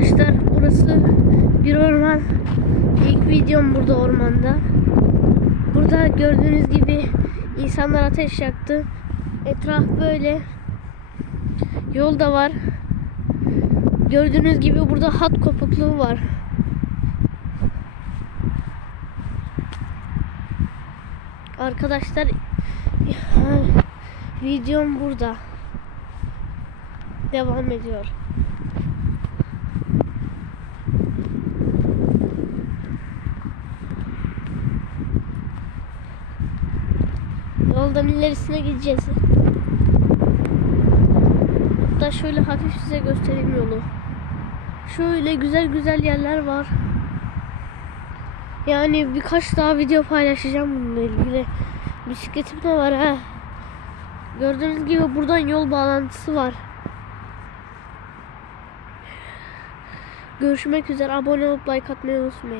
arkadaşlar. Burası bir orman. İlk videom burada ormanda. Burada gördüğünüz gibi insanlar ateş yaktı. Etraf böyle. Yol da var. Gördüğünüz gibi burada hat kopukluğu var. Arkadaşlar videom burada. Devam ediyor. Yoldan ilerisine gideceğiz. Hatta şöyle hafif size göstereyim yolu. Şöyle güzel güzel yerler var. Yani birkaç daha video paylaşacağım bununla ilgili. Bisikletim de var ha. Gördüğünüz gibi buradan yol bağlantısı var. Görüşmek üzere. Abone olup like atmayı unutmayın.